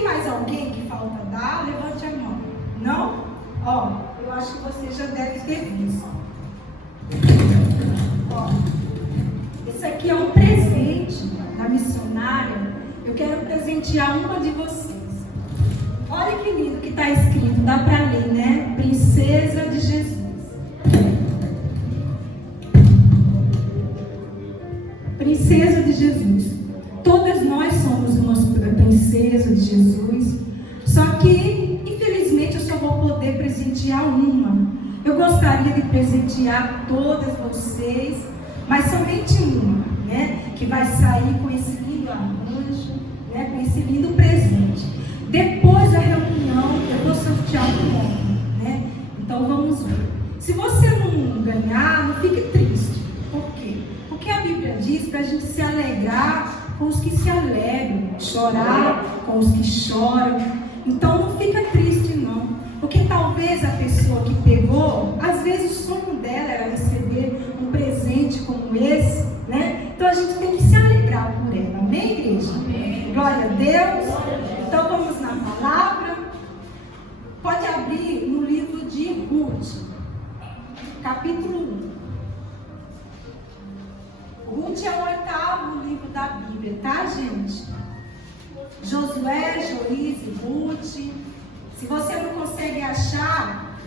Tem mais alguém que falta dar? Levante a mão. Não? Ó, eu acho que você já deve ter visto. Ó, esse aqui é um presente da missionária. Eu quero presentear uma de vocês. Olha que lindo que está escrito. Dá para ler, né? Princesa de Jesus. Princesa de Jesus. Todas nós somos uma princesa de Jesus. Só que, infelizmente, eu só vou poder presentear uma. Eu gostaria de presentear todas vocês, mas somente uma, né? Que vai sair com esse lindo arranjo, né? Com esse lindo presente. Depois da reunião, eu vou sortear um nome, né? Então, vamos ver. Se você não ganhar, não fique triste. Por quê? Porque a Bíblia diz para a gente se alegrar com os que se alegram, chorar com os que choram. Então não fica triste não, porque talvez a pessoa que pegou, às vezes o sonho dela era receber um presente como esse, né? Então a gente tem que se alegrar por ela, amém, igreja? Amém. Glória a Deus. Então vamos na palavra. Pode abrir no livro de Ruth, capítulo 1. Ruth é o 8º livro da Bíblia, tá, gente? Josué, Joíse, Ruth. Se você não consegue achar,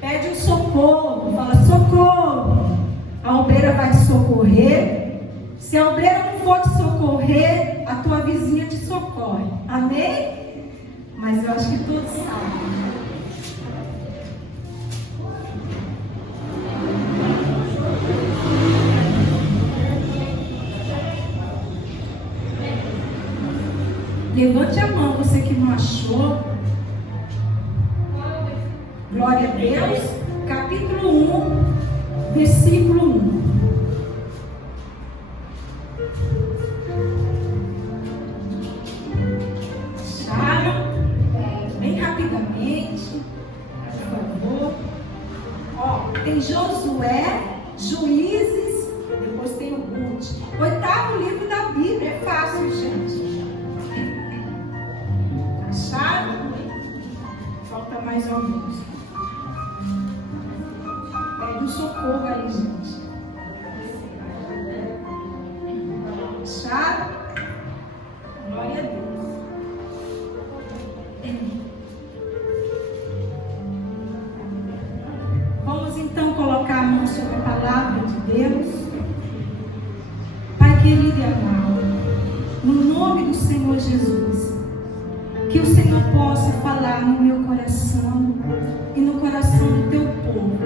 pede um socorro. Fala, socorro. A obreira vai te socorrer. Se a obreira não for te socorrer, a tua vizinha te socorre. Amém? Mas eu acho que todos sabem. Levante a mão, você que não achou. Glória a Deus. Capítulo 1, versículo 1. Acharam? Bem rapidamente, por favor. Ó, tem Josué, Juízes, depois tem o Ruth. 8º livro da Bíblia, é fácil, gente. Acharam? Falta mais alguns. Pede um socorro aí, gente. Acharam? Glória a Deus. Vamos então colocar a mão sobre a palavra de Deus. Pai querido e amado, no nome do Senhor Jesus, que o Senhor possa falar no meu coração e no coração do teu povo.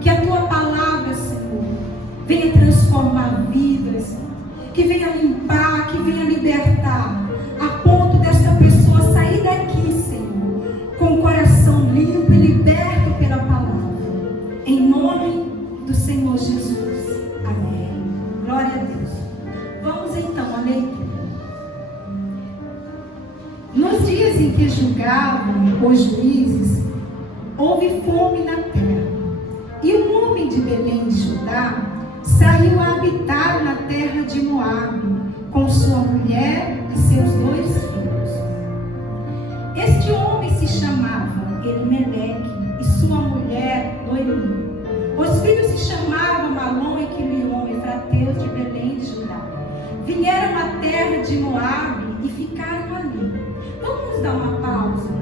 Que a tua palavra, Senhor, venha transformar vidas, que venha limpar, que venha libertar, a ponto desta pessoa sair daqui, Senhor, com o coração limpo e liberto pela palavra. Em nome do Senhor Jesus. Amém. Glória a Deus. Vamos então à leitura. Nos dias em que julgavam os juízes, houve fome na terra. E um homem de Belém de Judá saiu a habitar na terra de Moabe, com sua mulher e seus 2 filhos. Este homem se chamava Elimeleque e sua mulher Noemi. Os filhos se chamavam Malom e Quilion, efrateus de Belém de Judá. Vieram à terra de Moabe e ficaram ali. Vamos dar uma pausa.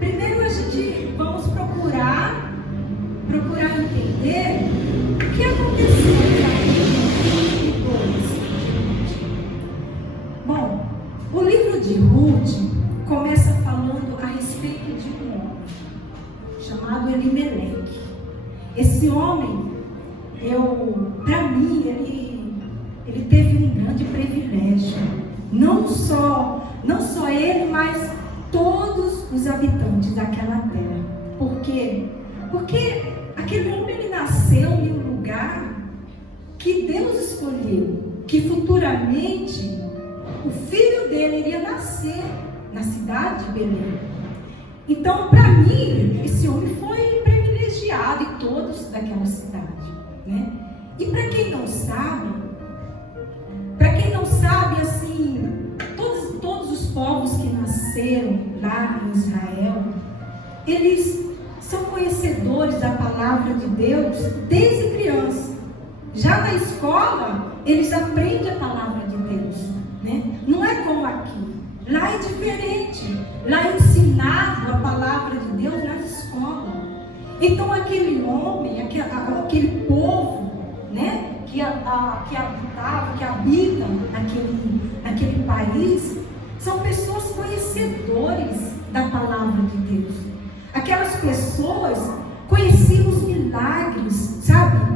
Primeiro a gente vamos procurar entender o que aconteceu no capítulo 2. Bom, o livro de Ruth começa falando a respeito de um homem chamado Elimeleque. Esse homem, para mim, ele teve um grande privilégio. Não só ele, mas todos os habitantes daquela terra. Por quê? Porque aquele homem ele nasceu em um lugar que Deus escolheu, que futuramente o filho dele iria nascer na cidade de Belém. Então, para mim, esse homem foi privilegiado e todos daquela cidade, né? E para quem não sabe, assim, todos os povos que lá em Israel, eles são conhecedores da palavra de Deus desde criança. Já na escola, eles aprendem a palavra de Deus, né? Não é como aqui. Lá é diferente. Lá é ensinado a palavra de Deus na escola. Então aquele homem, aquele povo, né, que habitava, que habita naquele país, são pessoas conhecedores da palavra de Deus. Aquelas pessoas conheciam os milagres, sabe?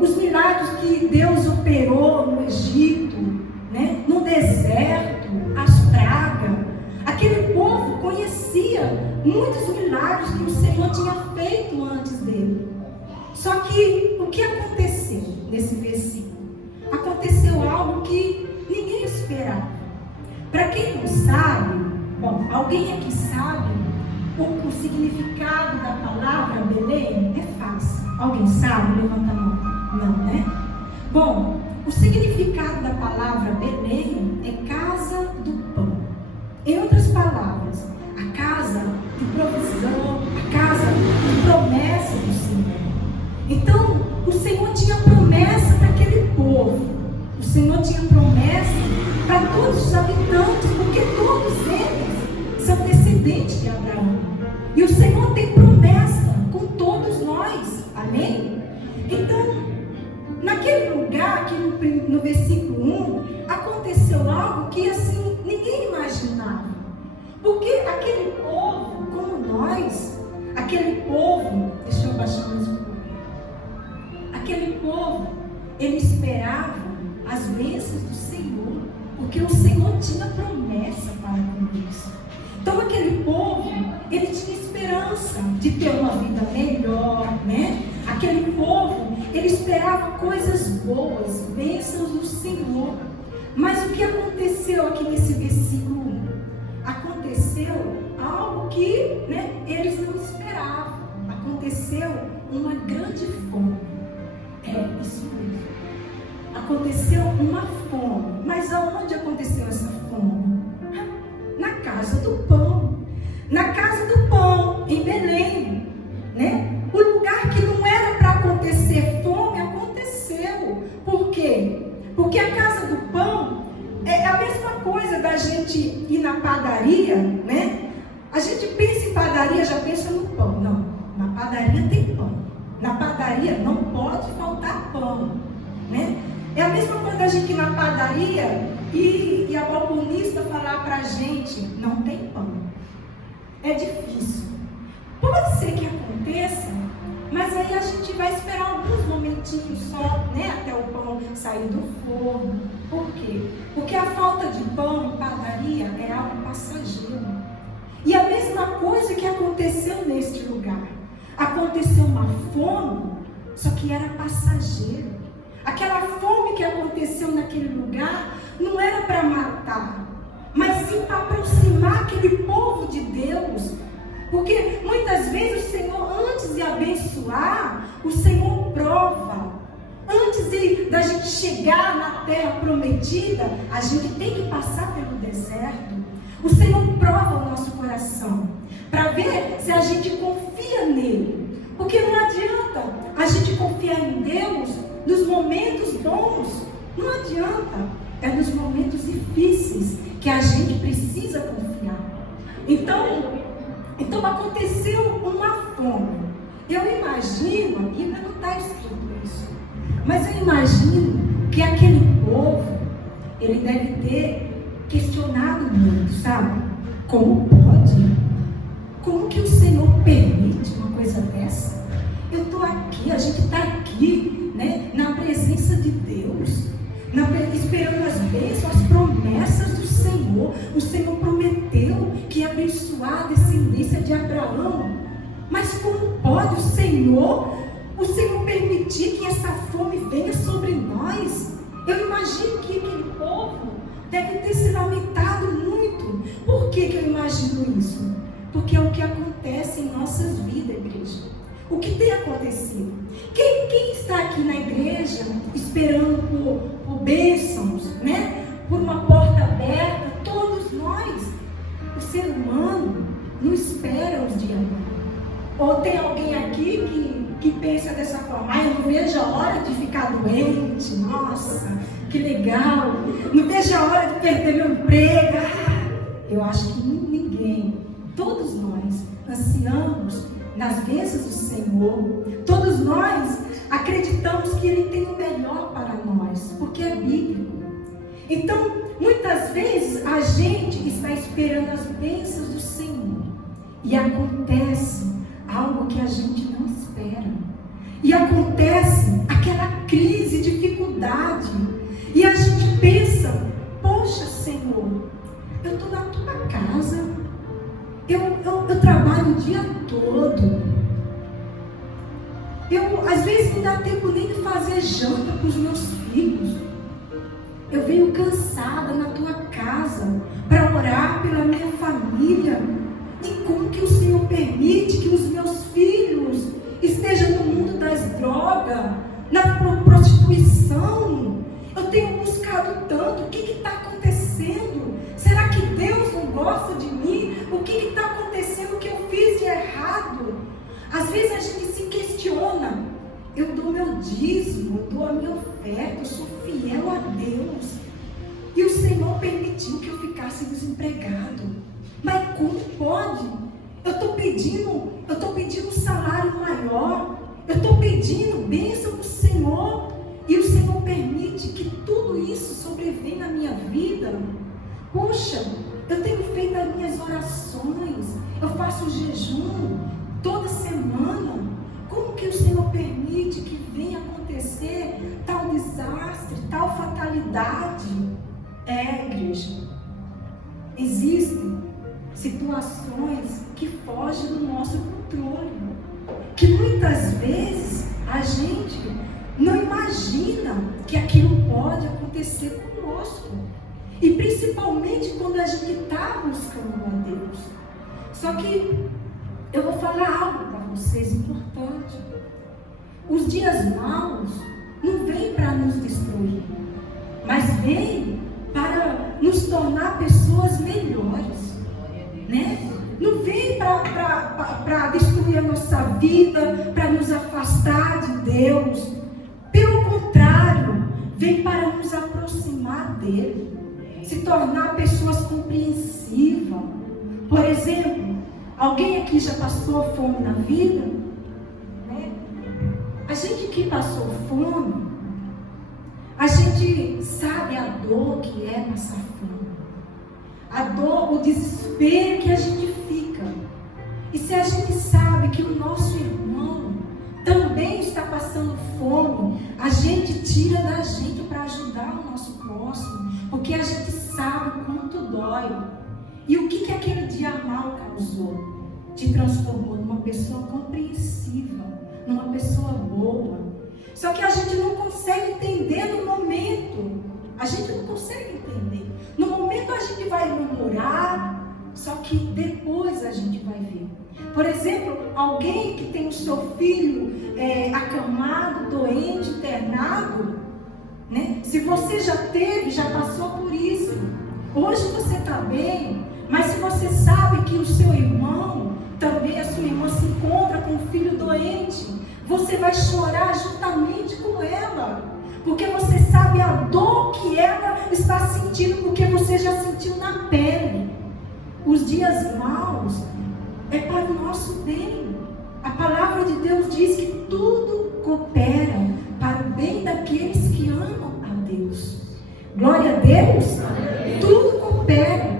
Os milagres que Deus operou no Egito, né? No deserto, as pragas. Aquele povo conhecia muitos milagres que o Senhor tinha feito antes dele. Só que o que aconteceu nesse versículo? Aconteceu algo que ninguém esperava. Para quem não sabe, bom, alguém aqui sabe o significado da palavra Belém? É fácil. Alguém sabe? Levanta a mão. Não, né? Bom, o significado da palavra Belém é casa do pão. Em outras palavras, a casa de provisão, a casa de promessa do Senhor. Então, o Senhor tinha promessa para aquele povo. O Senhor tinha promessa para todos os habitantes, porque todos eles são descendentes de Abraão. E o Senhor tem promessa com todos nós. Amém? Então, naquele lugar, aqui no versículo 1, aconteceu algo que assim ninguém imaginava. Porque aquele povo, como nós, aquele povo, deixa eu baixar mais um pouco. Aquele povo, ele esperava as bênçãos do Senhor, porque o Senhor tinha promessa para com eles. Então aquele povo, ele tinha esperança de ter uma vida melhor, né? Aquele povo, ele esperava coisas boas, bênçãos do Senhor. Mas o que aconteceu aqui nesse versículo 1? Aconteceu algo que, né, eles não esperavam. Aconteceu uma grande fome. É isso mesmo. Aconteceu uma fome. Mas aonde aconteceu essa fome? Na casa do pão. Na casa do pão, em Belém, né? O lugar que não era para acontecer fome, aconteceu. Por quê? Porque a casa do pão é a mesma coisa da gente ir na padaria, né? A gente pensa em padaria, já pensa no pão. Não, na padaria tem pão. Na padaria não pode faltar pão, né? É a mesma coisa da gente ir na padaria e a balconista falar pra gente, não tem pão. É difícil. Pode ser que aconteça, mas aí a gente vai esperar alguns momentinhos só, né? Até o pão sair do forno. Por quê? Porque a falta de pão em padaria é algo passageiro. E a mesma coisa que aconteceu neste lugar. Aconteceu uma fome, só que era passageiro. Aquela fome que aconteceu naquele lugar não era para matar, mas sim para aproximar aquele povo de Deus. Porque muitas vezes o Senhor, antes de abençoar, o Senhor prova. Antes da gente chegar na terra prometida, a gente tem que passar pelo deserto. O Senhor prova o nosso coração, para ver se a gente confia nele. Porque não adianta a gente confiar em Deus nos momentos bons. Não adianta. É nos momentos difíceis que a gente precisa confiar. Então aconteceu uma fome. Eu imagino, a Bíblia não está escrito isso, mas eu imagino que aquele povo, ele deve ter questionado muito, sabe? Como pode? Como que o Senhor permite uma coisa dessa? Eu estou aqui, a gente está aqui, né, na presença de Deus, esperando as bênçãos, as promessas do Senhor. O Senhor prometeu que ia abençoar a descendência de Abraão. Mas como pode o Senhor permitir que essa fome venha sobre nós? Eu imagino que aquele povo deve ter se lamentado muito. Por que eu imagino isso? Porque é o que acontece em nossas vidas, igreja. O que tem acontecido? Quem está aqui na igreja esperando por bênçãos, né? Por uma porta aberta? Todos nós. O ser humano não espera os dias maus. Ou tem alguém aqui que pensa dessa forma: eu não vejo a hora de ficar doente, nossa, que legal, não vejo a hora de perder meu emprego. Eu acho que ninguém, todos nós, ansiamos nas bênçãos do Senhor. Todos nós acreditamos que Ele tem o melhor para nós, porque é bíblico. Então, muitas vezes a gente está esperando as bênçãos do Senhor e acontece algo que a gente não espera. E acontece aquela crise, dificuldade. E a gente pensa: poxa, Senhor, eu estou na tua casa, eu trabalho o dia todo, às vezes não dá tempo nem de fazer janta para os meus filhos. Eu venho cansada na tua casa para orar pela minha família. E como que o Senhor permite que os meus filhos estejam no mundo das drogas, na prostituição? Eu tenho buscado tanto. O que está acontecendo? Será que Deus não gosta de mim? O que está acontecendo que eu fiz de errado? Às vezes a gente se questiona. Eu dou meu dízimo, eu dou a minha oferta, eu sou fiel a Deus. E o Senhor permitiu que eu ficasse desempregado. Mas como pode? Eu estou pedindo um salário maior. Eu estou pedindo bênção do Senhor. E o Senhor permite que tudo isso sobrevenha na minha vida. Poxa, eu tenho feito as minhas orações. Eu faço jejum toda semana. Como que o Senhor permite que venha acontecer tal desastre, tal fatalidade? Igreja, existem situações que fogem do nosso controle, que muitas vezes a gente não imagina que aquilo pode acontecer conosco, e principalmente quando a gente está buscando a Deus. Só que eu vou falar algo para vocês importante. Os dias maus não vêm para nos destruir, mas vêm para nos tornar pessoas melhores, né? Não vem para destruir a nossa vida, para nos afastar de Deus. Pelo contrário, vem para nos aproximar dele, se tornar pessoas compreensivas. Por exemplo, alguém aqui já passou fome na vida? Né? A gente que passou fome, a gente sabe a dor que é passar fome. A dor, o desespero que a gente fica. E se a gente sabe que o nosso irmão também está passando fome, a gente tira da gente para ajudar o nosso próximo, porque a gente sabe o quanto dói. E o que aquele dia mal causou? Te transformou numa pessoa compreensiva, numa pessoa boa. Só que a gente não consegue entender no momento. A gente não consegue entender. No momento a gente vai murmurar, só que depois a gente vai ver. Por exemplo, alguém que tem o seu filho acamado, doente, internado, né? Se você já passou por isso, hoje você está bem, mas se você sabe que o seu irmão, também a sua irmã se encontra com um filho doente, você vai chorar juntamente com ela, porque você sabe a dor que ela está sentindo, porque você já sentiu na pele. Os dias maus é para o nosso bem. A palavra de Deus diz que tudo coopera para o bem daqueles que amam a Deus. Glória a Deus. Tudo coopera.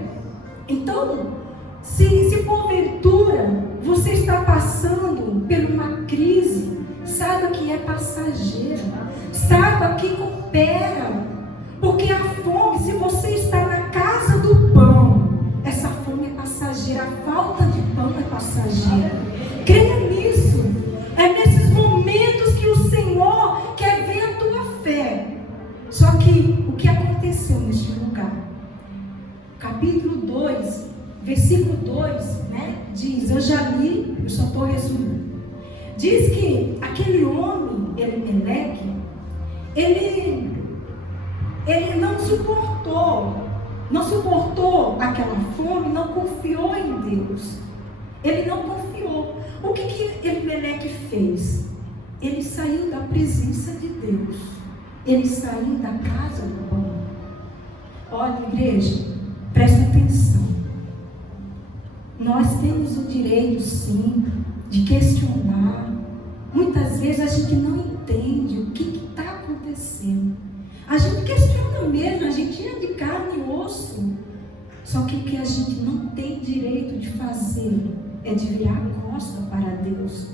Então, se porventura você está passando por uma crise, saiba que é passageira, saiba que coopera, porque a fome, se você está na casa do pão, essa fome é passageira, a falta de pão é passageira. Creia nisso. É nesses momentos que o Senhor quer ver a tua fé. Só que o que aconteceu neste lugar? Capítulo 2, versículo 2, né, diz, eu já li, eu só estou resumindo. Diz que aquele homem, Elimeleque, ele não suportou aquela fome, não confiou em Deus. Ele não confiou. O que Elimeleque fez? Ele saiu da presença de Deus. Ele saiu da casa do pão. Olha, igreja, presta atenção. Nós temos o direito, sim, de questionar. Muitas vezes a gente não entende o que está acontecendo. A gente questiona mesmo, a gente é de carne e osso. Só que o que a gente não tem direito de fazer é de virar a costa para Deus.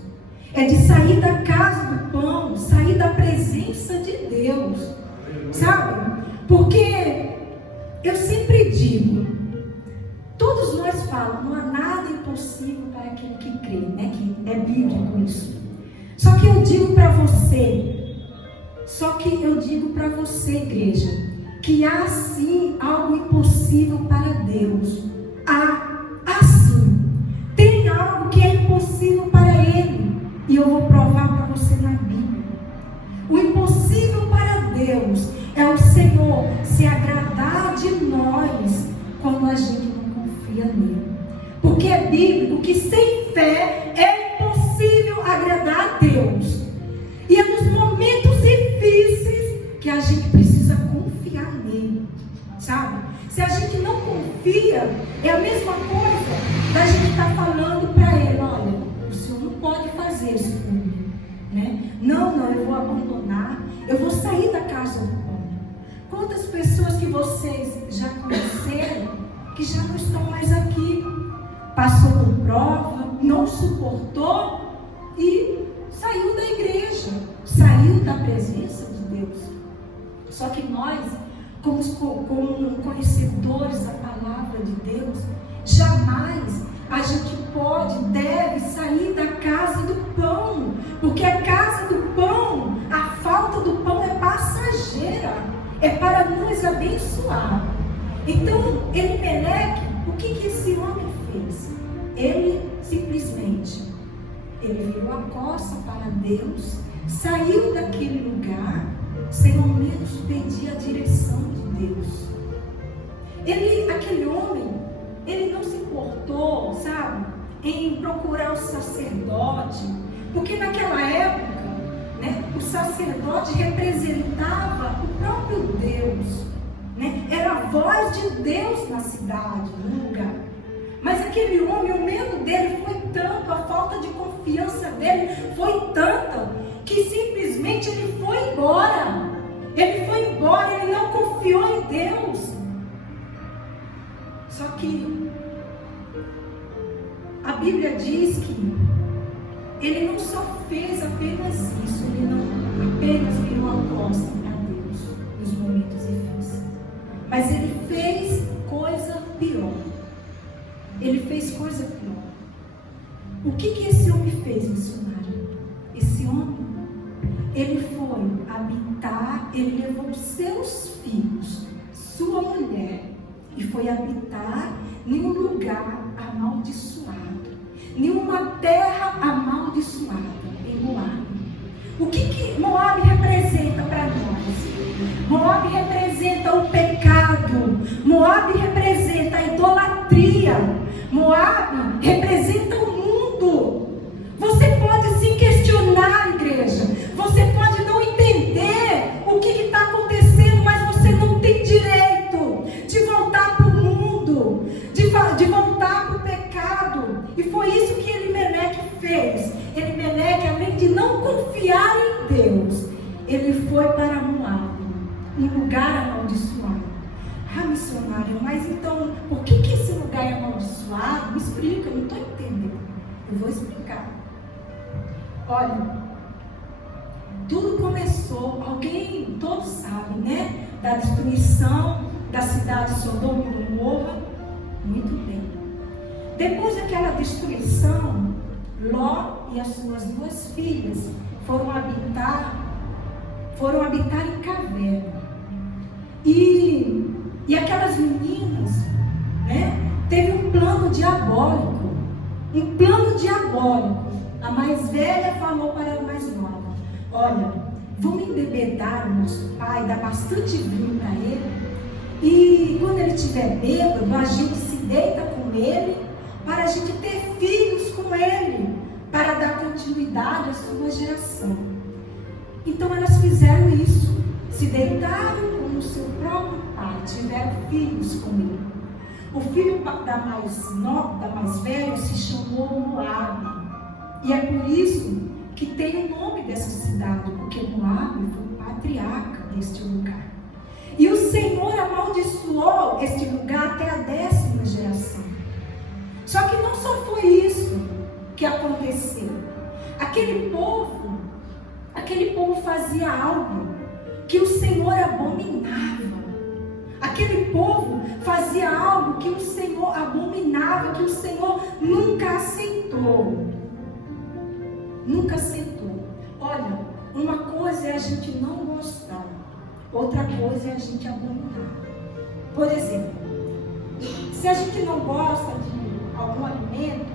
É de sair da casa do pão, sair da presença de Deus. Sabe? Porque eu sempre digo, todos nós falamos, não há nada impossível para aquele que crê, né? Que é bíblico isso. Só que eu digo para você, igreja, que há sim algo impossível para Deus. Há sim. Tem algo que é impossível para Ele. E eu vou provar para você na Bíblia. O impossível para Deus é o Senhor se agradar de nós quando a gente não confia nele. Porque é bíblico que sem fé é impossível agradar a Deus. E é nos momentos difíceis que a gente precisa confiar nele, sabe? Se a gente não confia, é a mesma coisa da gente estar falando para ele: olha, o senhor não pode fazer isso comigo, né? Não, eu vou abandonar, eu vou sair da casa do pão. Quantas pessoas que vocês já conheceram que já não estão mais aqui, passou por prova, não suportou e saiu da igreja, saiu da presença de Deus. Só que nós, como conhecedores da palavra de Deus, jamais a gente deve sair da casa do pão, porque a casa do pão, a falta do pão é passageira, é para nos abençoar. Então, Elimeleque, o que esse homem fez? Ele simplesmente, ele virou a costa para Deus, saiu daquele lugar, sem ao menos pedir a direção de Deus. Aquele homem, ele não se importou, sabe, em procurar o sacerdote, porque naquela época, né, o sacerdote representava o próprio Deus, né? Era a voz de Deus na cidade, no lugar. Mas aquele homem, o medo dele foi tanto, a falta de confiança dele foi tanta, que simplesmente ele foi embora. Ele foi embora, ele não confiou em Deus. Só que a Bíblia diz que ele não só fez apenas isso, ele não apenas virou a costa para Deus nos momentos difíceis, mas ele fez coisa pior. Ele fez coisa pior. O que esse homem fez, missionário? Esse homem, ele foi habitar, ele levou seus filhos, sua mulher, e foi habitar em um lugar amaldiçoado, em uma terra amaldiçoada, em Moabe. O que Moabe representa para nós? Moabe representa o pecado, Moabe representa a idolatria, Moabe representa o mundo. Você pode se questionar, igreja, você pode não entender o que está acontecendo, mas você não tem direito de voltar para o mundo, de voltar para o pecado. E foi isso que Elimeleque fez. Elimeleque, além de não confiar em Deus, ele foi para Moabe, um lugar amaldiçoado. Ah, missionário, mas então, por que esse lugar é amaldiçoado? Me explica, eu não estou entendendo. Eu vou explicar. Olha, tudo começou, alguém, todos sabem, né? Da destruição da cidade de Sodoma e Gomorra. Muito bem. Depois daquela destruição, Ló e as suas duas filhas foram habitar em caverna. E aquelas meninas, né, teve um plano diabólico. A mais velha falou para a mais nova: olha, vamos embebedar o nosso pai, dar bastante vinho para ele, e quando ele estiver bêbado, a gente se deita com Ele, para a gente ter filhos com Ele, para dar continuidade à sua geração. Então elas fizeram isso, se deitaram com o seu próprio pai, tiveram filhos com ele. O filho da mais velha se chamou Moabe. E é por isso que tem o nome dessa cidade, porque Moabe foi o patriarca deste lugar. E o Senhor amaldiçoou este lugar até a 10ª geração. Só que não só foi isso que aconteceu. Aquele povo fazia algo que o Senhor abominava. Aquele povo fazia algo que o Senhor abominava, que o Senhor nunca aceitou. Nunca aceitou. Olha, uma coisa é a gente não gostar, outra coisa é a gente abominar. Por exemplo, se a gente não gosta de algum alimento,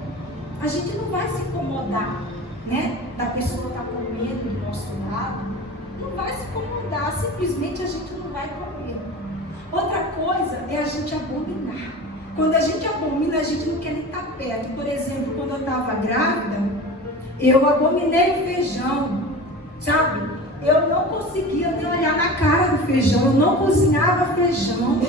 a gente não vai se incomodar, né? Da pessoa que está comendo do nosso lado, não vai se incomodar, simplesmente a gente não vai comer. Outra coisa é a gente abominar. Quando a gente abomina, a gente não quer nem estar perto. Por exemplo, quando eu estava grávida, eu abominei o feijão, sabe? Eu não conseguia nem olhar na cara do feijão, eu não cozinhava feijão.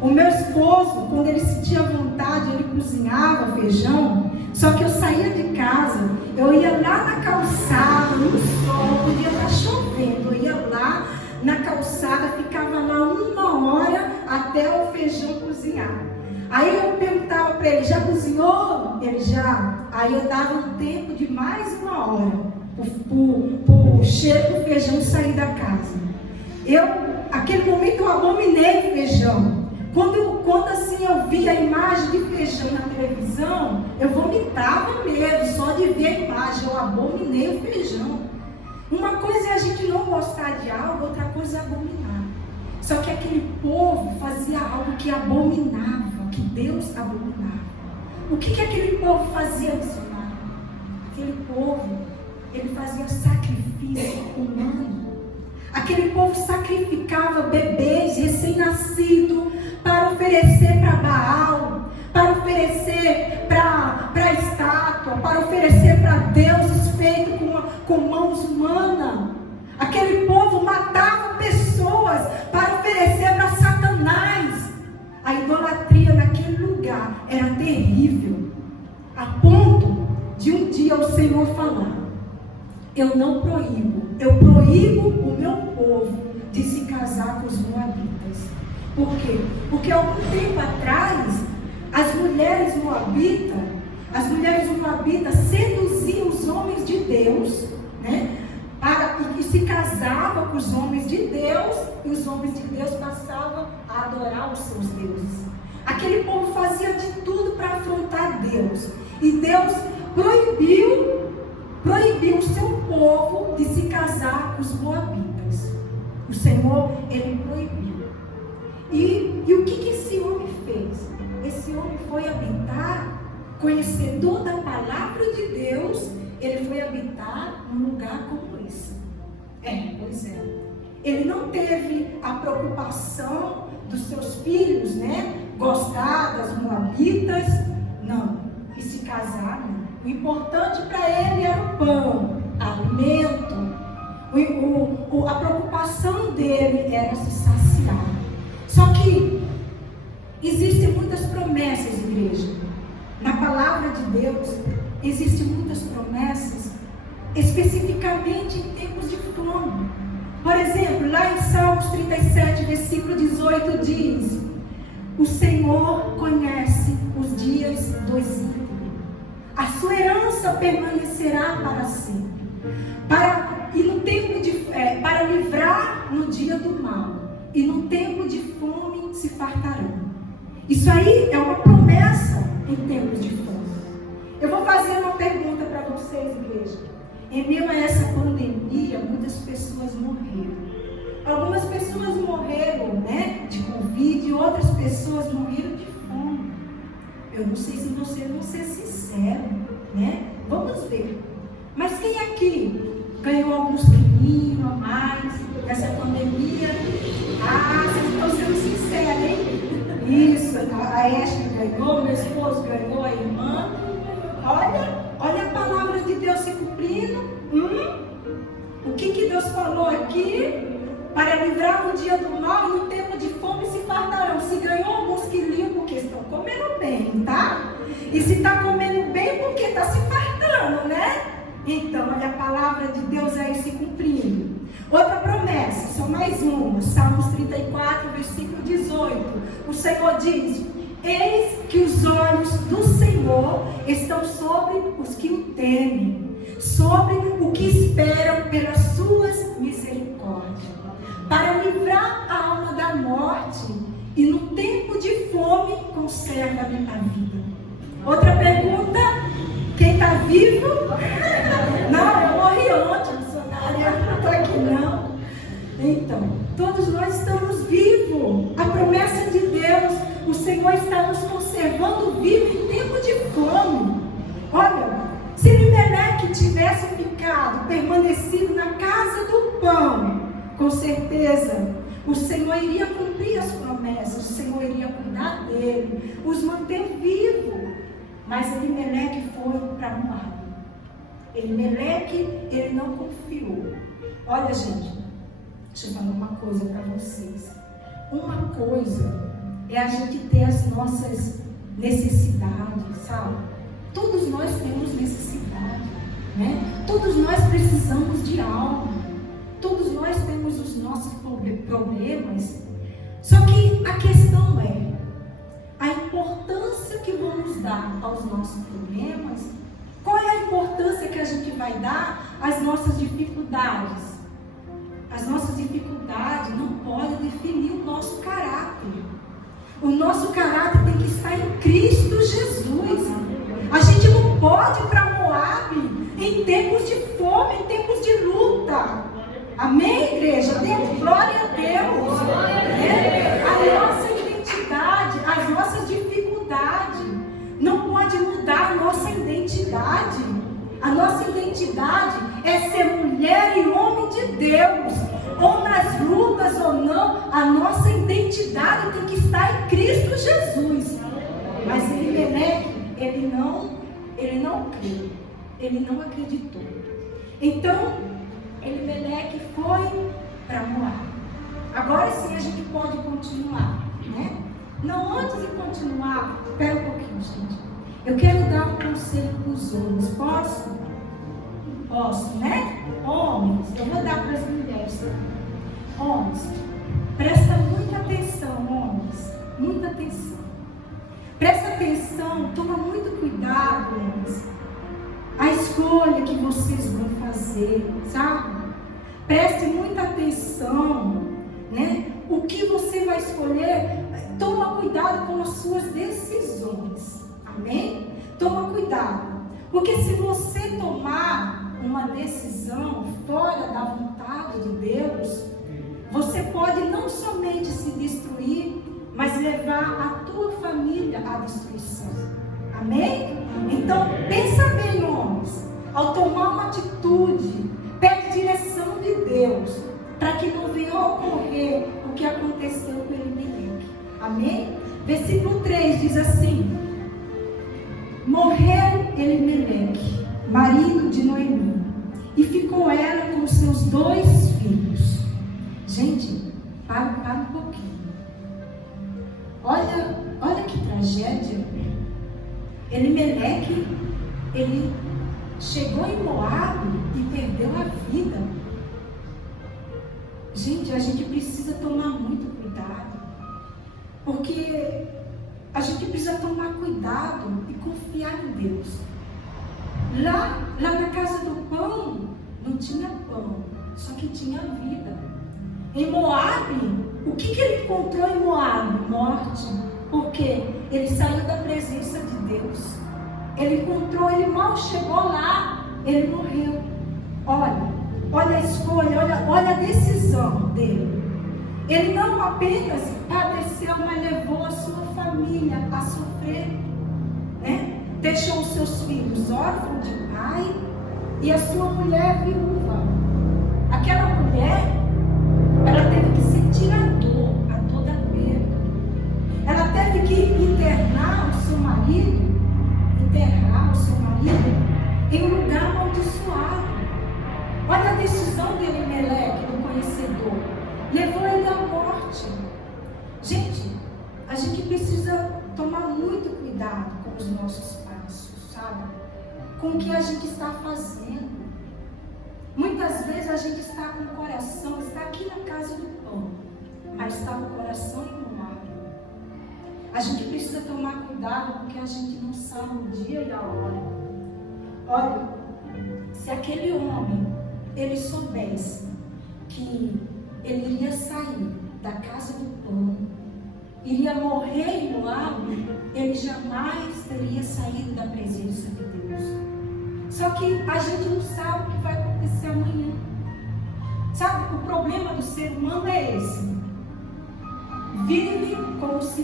O meu esposo, quando ele sentia vontade, ele cozinhava feijão, só que eu saía de casa, eu ia lá na calçada, no sol, podia estar chovendo, eu ia lá na calçada, ficava lá 1 hora até o feijão cozinhar. Aí eu perguntava para ele, já cozinhou? Ele já. Aí eu dava um tempo de mais 1 hora, o cheiro do feijão sair da casa. Aquele momento eu abominei o feijão. Quando assim eu via a imagem de feijão na televisão, eu vomitava mesmo, só de ver a imagem, eu abominei o feijão. Uma coisa é a gente não gostar de algo, outra coisa é abominar. Só que aquele povo fazia algo que abominava, que Deus abominava. O que aquele povo fazia, missionário? Aquele povo, ele fazia sacrifício humano. Aquele povo sacrificava bebês recém-nascidos para oferecer para Baal, para oferecer para estátua, para oferecer para deuses feitos com mãos humanas. Aquele povo matava pessoas para oferecer para Satanás. A idolatria naquele lugar era terrível, a ponto de um dia o Senhor falar: eu não proíbo, eu proíbo o meu povo de se casar com os moabitas. Por quê? Porque algum tempo atrás, as mulheres moabitas seduziam os homens de Deus, né? E se casavam com os homens de Deus, e os homens de Deus passavam a adorar os seus deuses. Aquele povo fazia de tudo para afrontar Deus. E Deus proibiu o seu povo de se casar com os moabitas. O Senhor, ele proibiu. E o que esse homem fez? Esse homem foi habitar, conhecedor da palavra de Deus, ele foi habitar num lugar como esse. Pois é. Ele não teve a preocupação dos seus filhos, né? Gostar das moabitas, não. E se casar, não. O importante para ele era o pão, alimento. A preocupação dele era se saciar. Só que existem muitas promessas, igreja. Na palavra de Deus, existem muitas promessas, especificamente em tempos de fome. Por exemplo, lá em Salmos 37, versículo 18, diz: o Senhor conhece os dias dos ímpios, a sua herança permanecerá para sempre, para livrar no dia do mal, e no tempo de fome se fartarão. Isso aí é uma promessa em tempos de fome. Eu vou fazer uma pergunta para vocês, igreja. Em meio a essa pandemia, muitas pessoas morreram. Algumas pessoas morreram, né, de Covid, e outras pessoas morreram de fome. Eu não sei se vocês vão ser sinceros, né? Vamos ver. Mas quem aqui ganhou alguns quilinhos a mais nessa pandemia? Vocês estão sendo sinceros, hein? Isso, a Esther ganhou, meu esposo ganhou, a irmã. Olha a palavra de Deus se cumprindo. O que Deus falou aqui? Para livrar no dia do mal e no tempo de fome se fartarão. Se ganhou alguns quilinhos, porque estão comendo bem, tá? E se está comendo bem, porque está se fartando, né? Então, olha a palavra de Deus aí se cumprindo. Outra promessa, só mais uma. Salmos 34, versículo 18. O Senhor diz: eis que os olhos do Senhor estão sobre os que o temem, sobre o que esperam pelas suas misericórdias, para livrar a alma da morte e no tempo de fome conserva-me a vida. Outra pergunta: quem está vivo? Não, eu morri ontem, missionária, não estou aqui não. Então, todos nós estamos vivos. A promessa de Deus, o Senhor está nos conservando vivos em tempo de fome. Olha, se Elimeleque tivesse permanecido na casa do pão, com certeza o Senhor iria cumprir as promessas, o Senhor iria cuidar dele, os manter vivos. Mas Elimeleque foi para Moabe. Elimeleque, ele não confiou. Olha, gente, deixa eu falar uma coisa para vocês. Uma coisa é a gente ter as nossas necessidades, sabe? Todos nós temos necessidade, né? Todos nós precisamos de algo. Todos nós temos os nossos problemas. Só que a questão é a importância que vamos dar aos nossos problemas. Qual é a importância que a gente vai dar às nossas dificuldades? As nossas dificuldades não podem definir o nosso caráter. O nosso caráter tem que estar em Cristo Jesus. A gente não pode ir para Moabe em tempos de fome, em tempos de luta. Amém, igreja? Dê glória a Deus. A nossa identidade, as nossas dificuldades não pode mudar a nossa identidade. A nossa identidade é ser mulher e homem de Deus. Ou nas lutas ou não, a nossa identidade tem que estar em Cristo Jesus. Mas Elimeleque, ele não creu, ele não acreditou. Então, Elimeleque foi para Moabe. Agora sim a gente pode continuar, né? Não, antes de continuar, espera um pouquinho, gente. Eu quero dar um conselho para os homens. Posso? Posso, né? Homens, eu vou dar para as mulheres. Homens, presta muita atenção, homens. Muita atenção. Presta atenção, toma muito cuidado, homens. A escolha que vocês vão fazer, sabe? Preste muita atenção, né? O que você vai escolher, toma cuidado com as suas decisões. Amém? Toma cuidado. Porque se você tomar uma decisão fora da vontade de Deus, você pode não somente se destruir, mas levar a tua família à destruição. Amém? Então, pensa bem, homens. Ao tomar uma atitude, pede direção de Deus, para que não venha a ocorrer o que aconteceu com Elimeleque. Amém? Versículo 3 diz assim: morreu Elimeleque, marido de Noemi, e ficou ela com seus 2 filhos. Gente, para um pouquinho. Olha que tragédia. Elimeleque, ele chegou em Moabe e perdeu a vida. Gente, a gente precisa tomar muito cuidado. Porque a gente precisa tomar cuidado e confiar em Deus. Lá na casa do pão, não tinha pão, só que tinha vida. Em Moabe, o que ele encontrou em Moabe? Morte. Porque ele saiu da presença de Deus. Ele encontrou, ele mal chegou lá, ele morreu. Olha a escolha, olha a decisão dele. Ele não apenas padeceu, mas levou a sua família a sofrer, né? Deixou os seus filhos órfãos de pai e a sua mulher viúva. Aquela mulher, ela teve que sentir a dor da perda. Ela teve que enterrar precisa tomar muito cuidado com os nossos passos, sabe? Com o que a gente está fazendo. Muitas vezes a gente está com o coração, está aqui na casa do pão, mas está com o coração enrolado. A gente precisa tomar cuidado porque a gente não sabe o dia e a hora. Olha, se aquele homem, ele soubesse que ele iria sair da casa do pão, iria morrer imolado, ele jamais teria saído da presença de Deus. Só que a gente não sabe o que vai acontecer amanhã. Sabe, o problema do ser humano é esse. Vive como se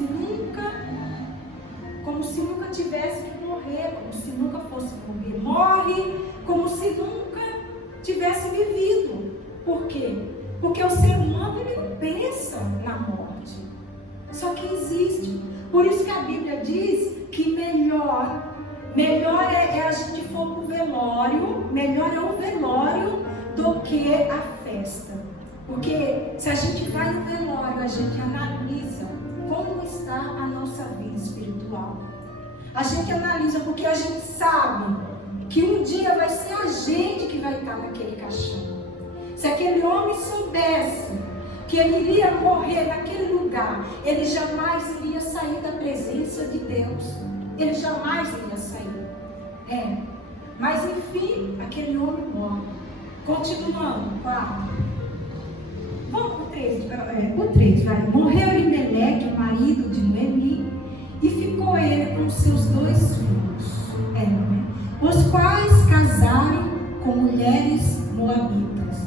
nunca tivesse que morrer, como se nunca fosse morrer. Morre como se nunca tivesse vivido. Por quê? Porque o ser humano, ele não pensa na morte. Só que existe. Por isso que a Bíblia diz que melhor é a gente for para o velório, melhor é o velório do que a festa. Porque se a gente vai no velório, a gente analisa como está a nossa vida espiritual. A gente analisa porque a gente sabe que um dia vai ser a gente que vai estar naquele caixão. Se aquele homem soubesse que ele iria morrer naquele lugar, ele jamais iria sair da presença de Deus. Ele jamais iria sair. Mas enfim, aquele homem morre. Continuando, 4. Vamos para o 3. Vai. Morreu Elimeleque, marido de Noemi, e ficou ele com seus 2 filhos, os quais casaram com mulheres moabitas.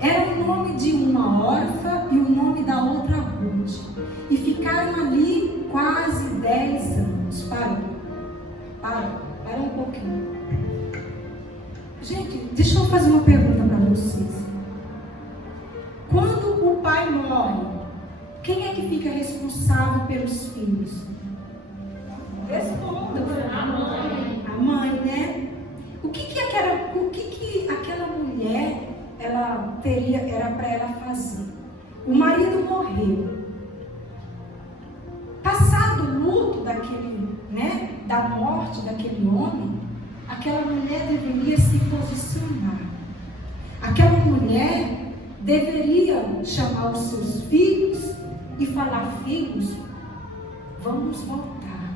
Era o nome de uma órfã e o nome da outra Ruth. E ficaram ali quase 10 anos. Para um pouquinho. Gente, deixa eu fazer uma pergunta para vocês. Quando o pai morre, quem é que fica responsável pelos filhos? Responda. A mãe, né? O que aquela mulher era para ela fazer? O marido morreu. Passado o luto da morte daquele homem, aquela mulher deveria se posicionar. Aquela mulher deveria chamar os seus filhos e falar: filhos, vamos voltar.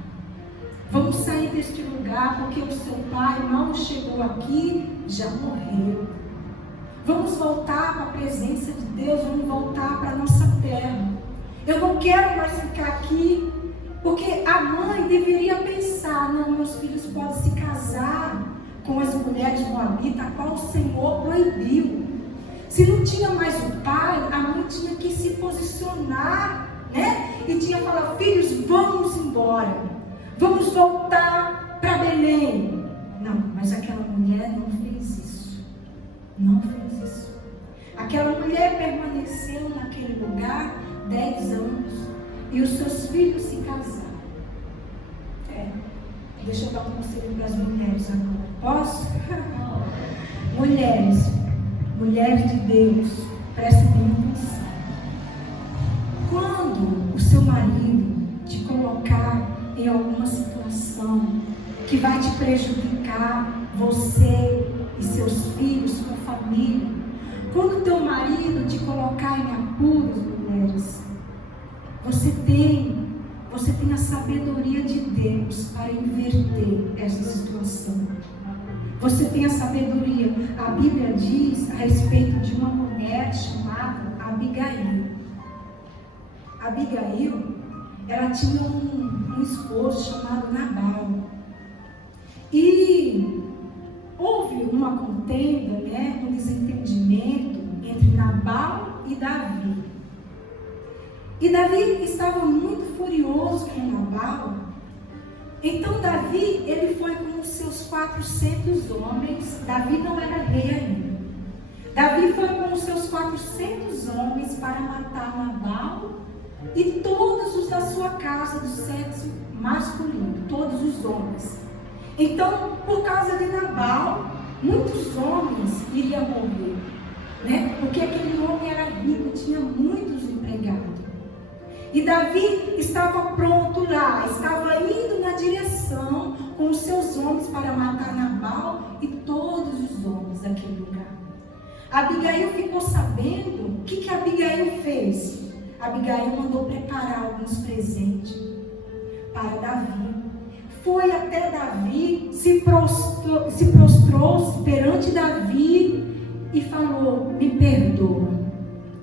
Vamos sair deste lugar porque o seu pai mal chegou aqui, já morreu. Vamos voltar para a presença de Deus, vamos voltar para a nossa terra. Eu não quero mais ficar aqui, porque a mãe deveria pensar: não, meus filhos podem se casar com as mulheres moabitas, a qual o Senhor proibiu. Se não tinha mais o pai, a mãe tinha que se posicionar, e tinha que falar: filhos, vamos embora, vamos voltar para Belém. Não, mas aquela mulher não fez isso. Não fez isso. Aquela mulher permaneceu naquele lugar 10 anos e os seus filhos se casaram. Deixa eu dar um conselho para as mulheres agora. Posso? Mulheres de Deus, prestem bem atenção. Quando o seu marido te colocar em alguma situação que vai te prejudicar, você e seus filhos, sua família, quando o teu marido te colocar em apuros, mulheres, você tem a sabedoria de Deus para inverter essa situação. Você tem a sabedoria. A Bíblia diz a respeito de uma mulher chamada Abigail. Abigail, ela tinha um esposo chamado Nabal. E houve uma contenda, um desentendimento entre Nabal e Davi. E Davi estava muito furioso com Nabal. Então Davi, ele foi com os seus 400 homens. Davi não era rei ainda. Davi foi com os seus 400 homens para matar Nabal e todos os da sua casa do sexo masculino, todos os homens. Então, por causa de Nabal, muitos homens iriam morrer, porque aquele homem era rico, tinha muitos empregados. E Davi estava pronto lá, estava indo na direção com os seus homens para matar Nabal e todos os homens daquele lugar. Abigail ficou sabendo. O que Abigail fez? Abigail mandou preparar alguns presentes para Davi. Foi até Davi, se prostrou perante Davi e falou: me perdoa,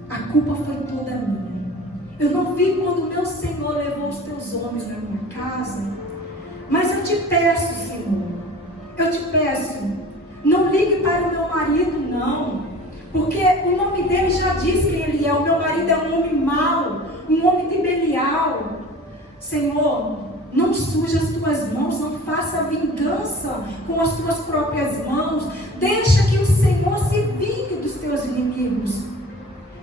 a culpa foi toda minha. Eu não vi quando meu Senhor levou os teus homens na minha casa, mas eu te peço, Senhor, eu te peço, não ligue para o meu marido, não, porque o nome dele já diz quem ele é. O meu marido é um homem mau, um homem de Belial. Senhor, não suje as tuas mãos, não faça vingança com as tuas próprias mãos. Deixa que o Senhor se vingue dos teus inimigos.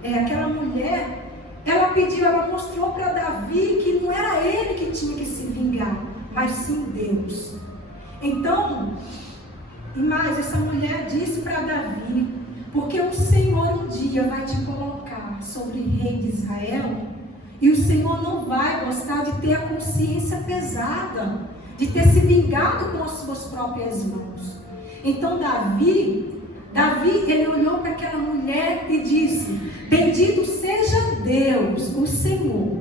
Aquela mulher, ela pediu, ela mostrou para Davi que não era ele que tinha que se vingar, mas sim Deus. Então, e mais, essa mulher disse para Davi: porque o Senhor um dia vai te colocar sobre rei de Israel, e o Senhor não vai gostar de ter a consciência pesada, de ter se vingado com as suas próprias mãos. Então Davi, ele olhou para aquela mulher e disse: bendito seja Deus, o Senhor,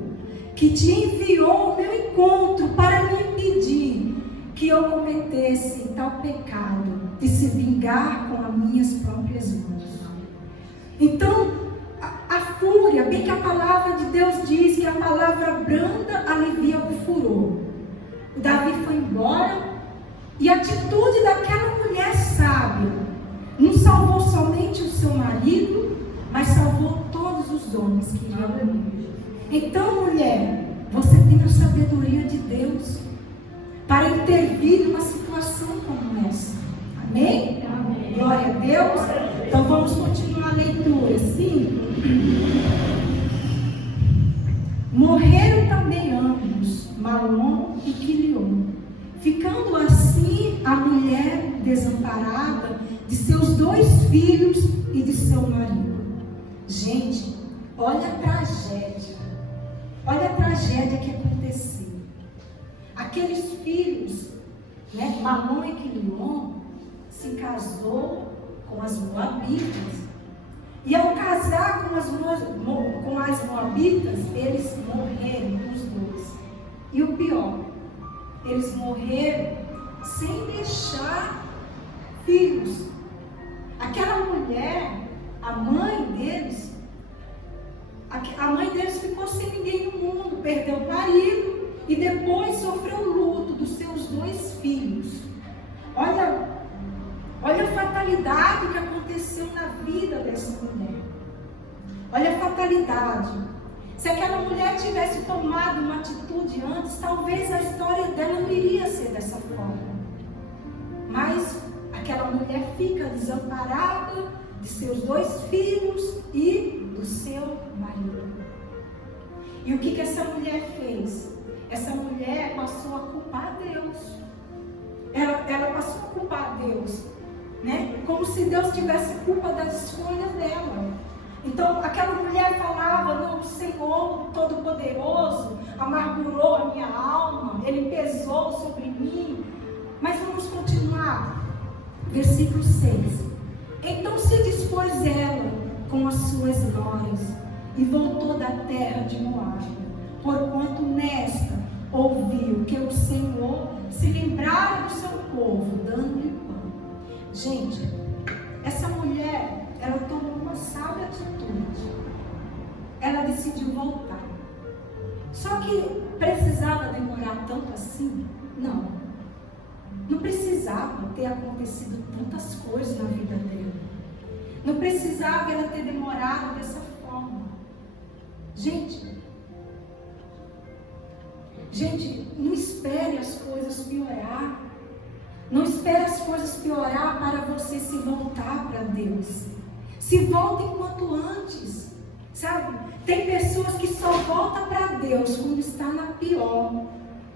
que te enviou ao meu encontro para me impedir que eu cometesse tal pecado, de se vingar com as minhas próprias mãos. Então, a fúria, bem que a palavra de Deus diz que a palavra branda alivia o furor. O Davi foi embora, e a atitude daquela mulher sábia não salvou somente o seu marido, mas salvou todos os homens que iriam morrer. Então, mulher, você tem a sabedoria de Deus para intervir numa situação como essa. Amém? Amém. Glória a Deus. Então vamos continuar a leitura. 5. Morreram também ambos, Maom e Quilion, ficando assim a mulher desamparada de seus 2 filhos e de seu marido. Gente, olha a tragédia. Olha a tragédia que aconteceu. Aqueles filhos, Maom e Quilion, se casou com as moabitas. E ao casar com as moabitas, eles morreram, os 2. E o pior, eles morreram sem deixar filhos. Aquela mulher, a mãe deles ficou sem ninguém no mundo, perdeu o marido e depois sofreu o luto dos seus 2 filhos. Olha a fatalidade que aconteceu na vida dessa mulher. Olha a fatalidade. Se aquela mulher tivesse tomado uma atitude antes, talvez a história dela não iria ser dessa forma. Mas aquela mulher fica desamparada de seus 2 filhos e do seu marido. E o que essa mulher fez? Essa mulher passou a culpar Deus. Ela passou a culpar Deus, como se Deus tivesse culpa das escolhas dela. Então aquela mulher falava: não, o Senhor Todo-Poderoso amargurou a minha alma, Ele pesou sobre mim. Mas vamos continuar. Versículo 6. Então se dispôs ela com as suas noras e voltou da terra de Moabe, porquanto nesta ouviu que o Senhor se lembrara do seu povo, dando-lhe pão. Gente, essa mulher, ela tomou uma sábia atitude. Ela decidiu voltar. Só que precisava demorar tanto assim? Não. Não precisava ter acontecido tantas coisas na vida dela. Não precisava ela ter demorado dessa forma. Gente, não espere as coisas piorar. Não espere as coisas piorar para você se voltar para Deus. Se volte enquanto antes. Sabe? Tem pessoas que só voltam para Deus quando está na pior.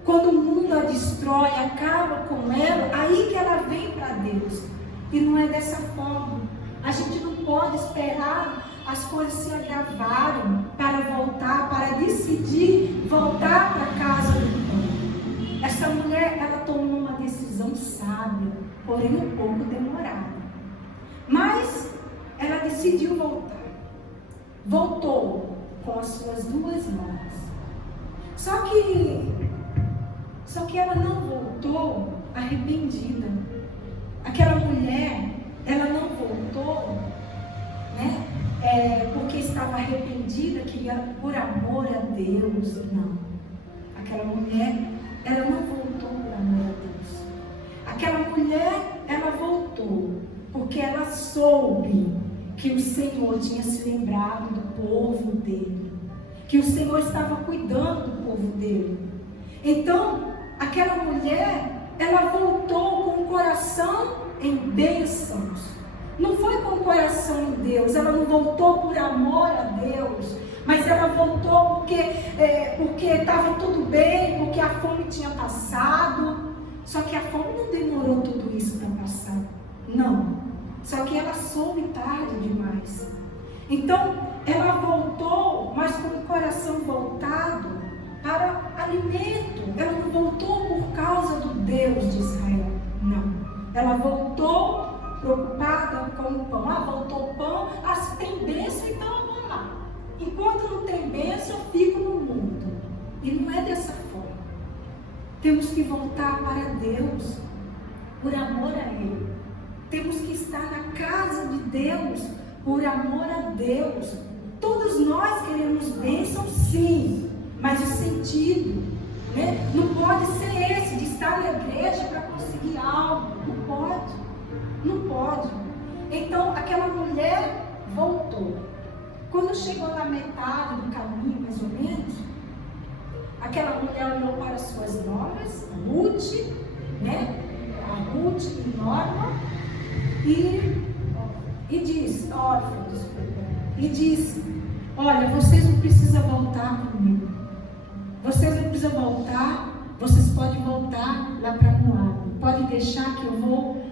Quando o mundo a destrói, acaba com ela, aí que ela vem para Deus. E não é dessa forma. A gente não pode esperar as coisas se agravaram para voltar, para decidir voltar para a casa do pai. Essa mulher, ela tomou uma decisão sábia, porém um pouco demorada. Mas ela decidiu voltar. Voltou com as suas 2 noras. Só que ela não voltou arrependida. Aquela mulher, ela não voltou, né? Porque estava arrependida, queria por amor a Deus. Não. Aquela mulher, ela não voltou por amor a Deus. Aquela mulher, ela voltou porque ela soube que o Senhor tinha se lembrado do povo dele, que o Senhor estava cuidando do povo dele. Então, aquela mulher, ela voltou com o coração em bênçãos. Não foi com o coração em Deus, ela não voltou por amor a Deus, mas ela voltou porque estava tudo bem, porque a fome tinha passado. Só que a fome não demorou tudo isso para passar, não. Só que ela soube tarde demais. Então, ela voltou, mas com o coração voltado para alimento. Ela não voltou por causa do Deus de Israel, não. Ela voltou preocupada com o pão. Voltou o pão, se tem bênção, então eu vou lá. Enquanto não tem bênção, eu fico no mundo. E não é dessa forma. Temos que voltar para Deus, por amor a Ele. Temos que estar na casa de Deus, por amor a Deus. Todos nós queremos bênção, sim, mas o sentido, né, não pode ser esse, de estar na igreja para conseguir algo. Não pode, não pode. Então, aquela mulher voltou. Quando chegou na metade do caminho, mais ou menos, aquela mulher olhou para as suas noras, Ruth, né? A Ruth e Norma, e disse, olha, vocês não precisam voltar comigo. Vocês não precisam voltar, vocês podem voltar lá para Moab. Podem deixar que eu vou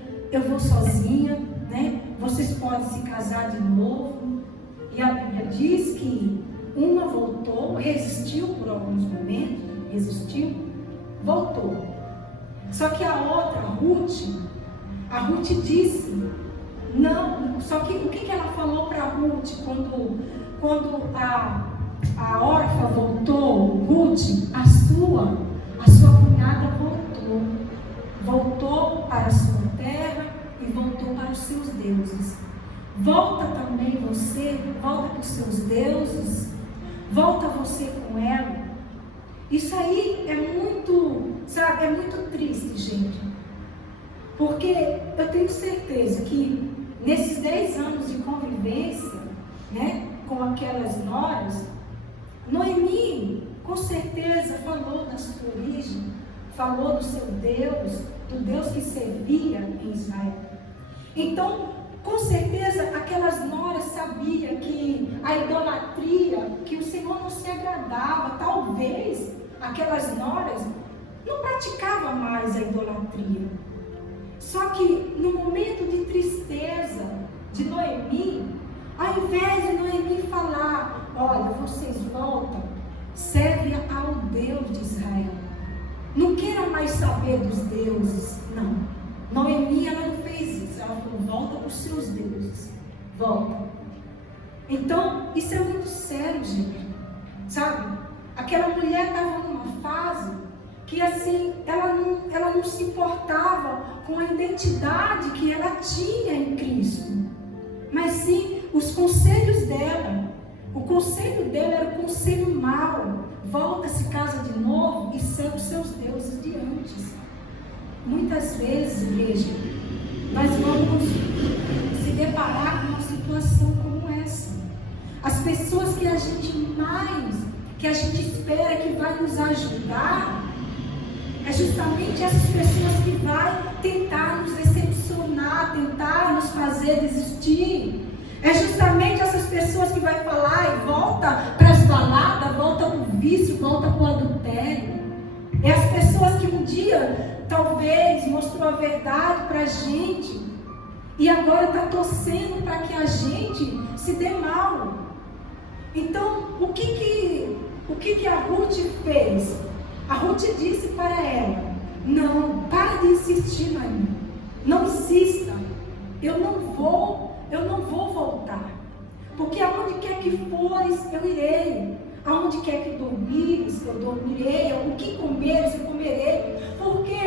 sozinha, né? Vocês podem se casar de novo. E a Bíblia diz que uma voltou, resistiu por alguns momentos, voltou. Só que a outra, a Ruth disse, não, só que o que ela falou para Ruth quando a órfã voltou? Ruth, a sua cunhada voltou para a sua terra e voltou para os seus deuses. Volta também você, volta para os seus deuses, volta você com ela. Isso aí é muito, sabe, é muito triste, gente. Porque eu tenho certeza que nesses 10 anos de convivência, né, com aquelas noras, Noemi, com certeza, falou da sua origem, falou do seu Deus, do Deus que servia em Israel. Então, com certeza, aquelas noras sabiam que a idolatria, que o Senhor não se agradava. Talvez aquelas noras não praticavam mais a idolatria. Só que no momento de tristeza de Noemi, ao invés de Noemi falar, olha, vocês voltam, serve ao Deus de Israel. Não queiram mais saber dos deuses, não. Noemi, ela não fez isso. Ela falou, volta para os seus deuses. Volta. Então, isso é muito sério, gente. Sabe? Aquela mulher estava numa fase que, assim, ela não se importava com a identidade que ela tinha em Cristo. Mas sim, os conselhos dela. O conselho dela era o conselho mau. Volta, se casa de novo e serve os seus deuses de antes. Muitas vezes, igreja, nós vamos se deparar com uma situação como essa. As pessoas que a gente espera que vai nos ajudar, é justamente essas pessoas que vai tentar nos decepcionar, tentar nos fazer desistir. É justamente essas pessoas que vai falar e volta para as baladas, volta para o vício, volta para o adultério. É as pessoas que um dia talvez mostrou a verdade para a gente e agora está torcendo para que a gente se dê mal. Então, o que a Ruth fez? A Ruth disse para ela: não, para de insistir, Noemi. Não insista. Eu não vou voltar. Porque aonde quer que fores, eu irei. Aonde quer que dormires, eu dormirei. O que comeres, eu comerei. Porque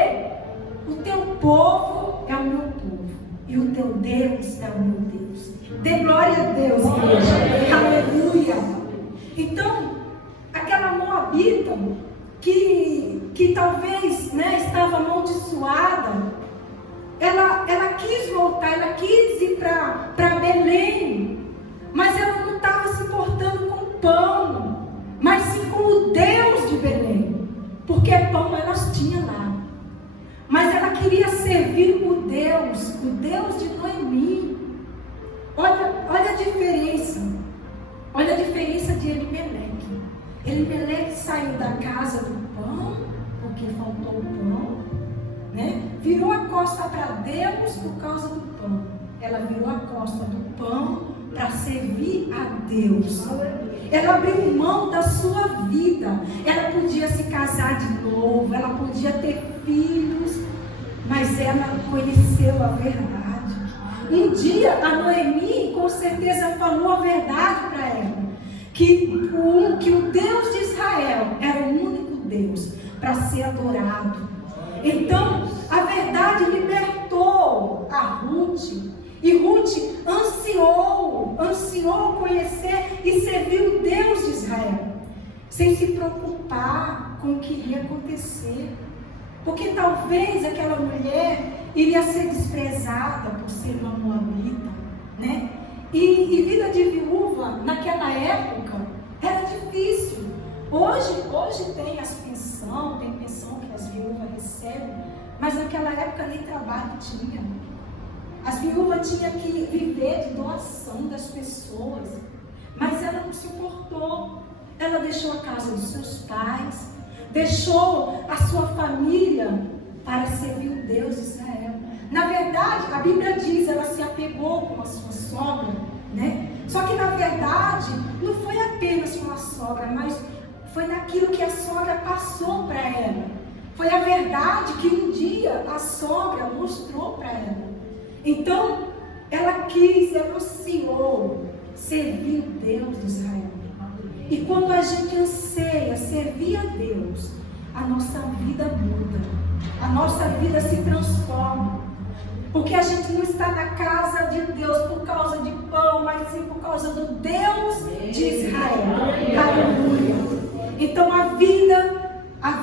o teu povo é o meu povo. E o teu Deus é o meu Deus. Dê glória a Deus, igreja. Aleluia. Então, aquela moabita que talvez, né, estava amaldiçoada, ela quis voltar, ela quis ir para Belém, mas ela não estava se portando com pão, mas sim com o Deus de Belém, porque pão elas tinham lá. Mas ela queria servir o Deus de Noemi. Olha a diferença. Olha a diferença de Elimeleque. Elimeleque saiu da casa do pão, porque faltou o pão, né? Virou a costa para Deus por causa do pão. Ela virou a costa do pão para servir a Deus. Ela abriu mão da sua vida. Ela podia se casar de novo, ela podia ter filhos, mas ela conheceu a verdade. Um dia a Noemi com certeza falou a verdade para ela, que o Deus de Israel era o único Deus para ser adorado. Então a verdade libertou a Ruth. E Ruth ansiou conhecer e servir o Deus de Israel, sem se preocupar com o que iria acontecer. Porque talvez aquela mulher iria ser desprezada por ser uma moabita, né? E vida de viúva, naquela época, era difícil. Hoje tem pensão que as viúvas recebem, mas naquela época nem trabalho tinha. As viúvas tinham que viver de doação das pessoas. Mas ela não se importou. Ela deixou a casa dos seus pais, deixou a sua família para servir o Deus de Israel. Na verdade, a Bíblia diz, ela se apegou com a sua sogra, né? Só que na verdade, não foi apenas com a sogra, mas foi naquilo que a sogra passou para ela. Foi a verdade que um dia a sogra mostrou para ela. Então, ela ansiou servir o Deus de Israel. E quando a gente anseia servir a Deus, a nossa vida muda, a nossa vida se transforma. Porque a gente não está na casa de Deus por causa de pão, mas sim por causa do Deus de Israel. Aleluia. Então a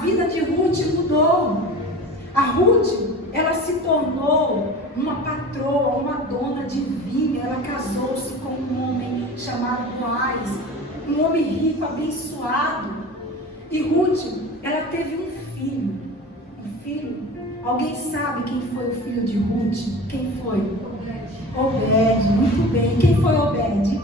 vida de Ruth mudou. A Ruth, ela se tornou uma patroa, uma dona de vinha. Ela casou-se com um homem chamado Boaz, um homem rico, abençoado. E Ruth, ela teve um filho. Alguém sabe quem foi o filho de Ruth? Quem foi? Obed. Muito bem. Quem foi Obed?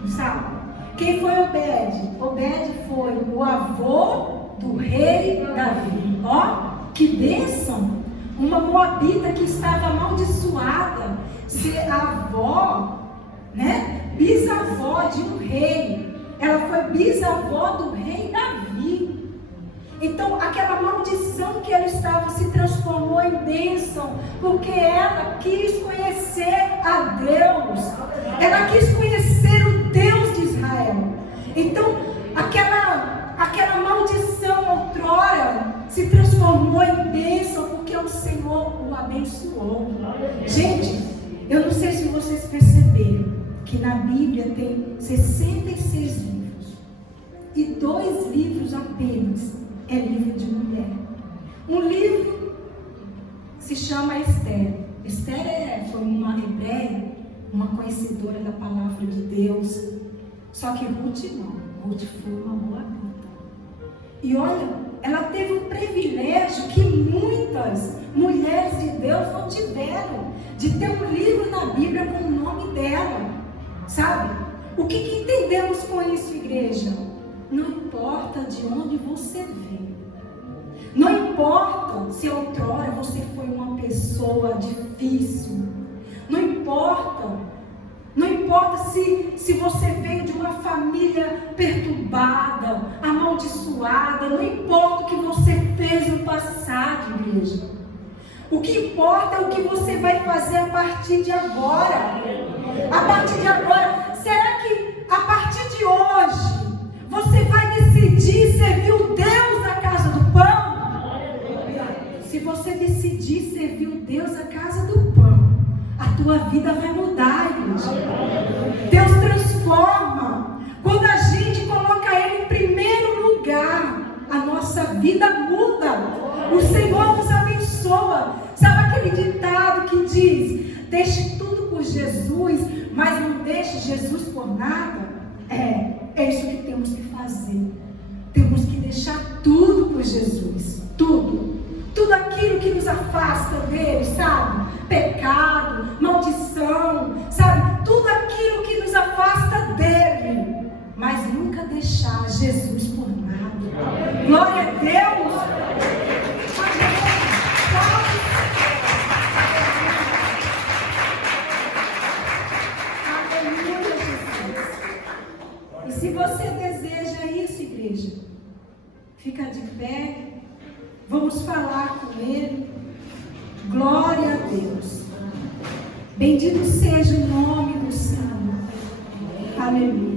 Não sabe? Quem foi Obed? Obed foi o avô do rei Davi. Ó, que bênção! Uma moabita que estava amaldiçoada, ser avó, né? Bisavó de um rei. Ela foi bisavó do rei Davi. Então aquela maldição que ela estava se transformou em bênção, porque ela quis conhecer a Deus. Ela quis conhecer o Deus de Israel. Então aquela maldição outrora se transformou em bênção, porque o Senhor o abençoou. Gente, eu não sei se vocês perceberam que na Bíblia tem 66 livros e 2 livros apenas é livro de mulher. Um livro se chama Esther. Esther foi uma hebreia, uma conhecedora da palavra de Deus. Só que Ruth não. Ruth foi uma moabita. E olha, ela teve um privilégio que muitas mulheres de Deus não tiveram, de ter um livro na Bíblia com o nome dela. Sabe? O que entendemos com isso, igreja? Não importa de onde você veio. Não importa se outrora você foi uma pessoa difícil. Não importa se você veio de uma família perturbada, amaldiçoada. Não importa o que você fez no passado, igreja. O que importa é o que você vai fazer a partir de agora. A partir de agora. Será que a partir de hoje você vai decidir servir o Deus da casa do pão? Se você decidir servir o Deus da casa do pão, a tua vida vai mudar, igreja. Deus transforma. Quando a gente coloca Ele em primeiro lugar, a nossa vida muda. O Senhor nos abençoa. Sabe aquele ditado que diz: deixe tudo por Jesus, mas não deixe Jesus por nada? É isso que temos que fazer. Temos que deixar tudo por Jesus. Tudo aquilo que nos afasta dele, sabe? Pecado, maldição, sabe? Tudo aquilo que nos afasta dele. Mas nunca deixar Jesus por nada. Glória a Deus. Aleluia, Jesus. E se você deseja isso, igreja, fica de pé. Vamos falar com Ele. Glória a Deus. Bendito seja o nome do Senhor. Aleluia.